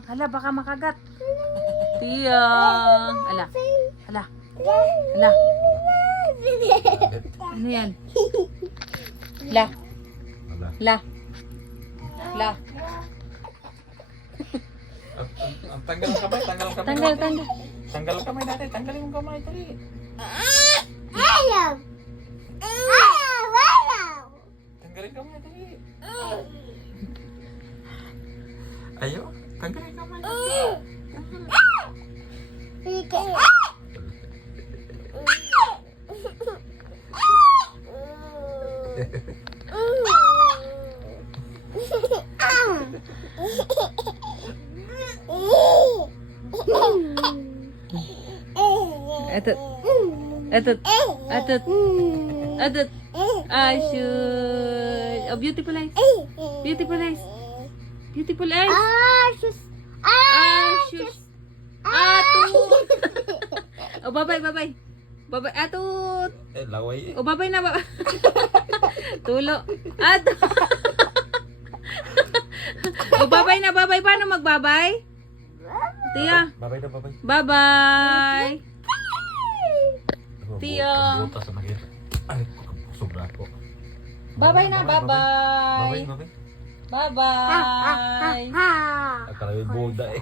Hala, baka makagat. Tiyang. Ala. Hala. Hala. Ano yan? La. La. La. Ang tanggal ang kamay, tanggal ang kamay. Tanggal, tanggal. Tanggal ang kamay natin, tanggalin yung kamay dali. Ayaw! Ayaw! Ayaw! Tanggalin yung kamay dali. Ayo, tanggalin yung kamay. Sige. Atut. Atut. Atut. Atut. Asyut. Oh, beautiful eyes. Beautiful eyes. Beautiful eyes. Asus! Asyut. Atut. Oh, bye-bye, bye-bye. Bye-bye, atut. Laway Oh, bye-bye na ba? Tulo. Atut. Oh, bye-bye na, bye-bye. Paano mag-bye-bye? Tiya. Babay na, babay. Bye-bye. Tiyo. Butas na nakita. Ay, sobra po. Bye-bye na, bye-bye. Babay, babay. Bye-bye. Akala yung boda eh.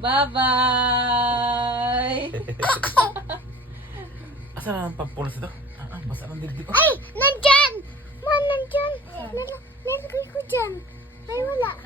Bye-bye. Asa na ang pampunas ito? Basta ng dibdib ko. Ay! Nandyan! Man, nandyan! Nalagay ko dyan. Ay, wala.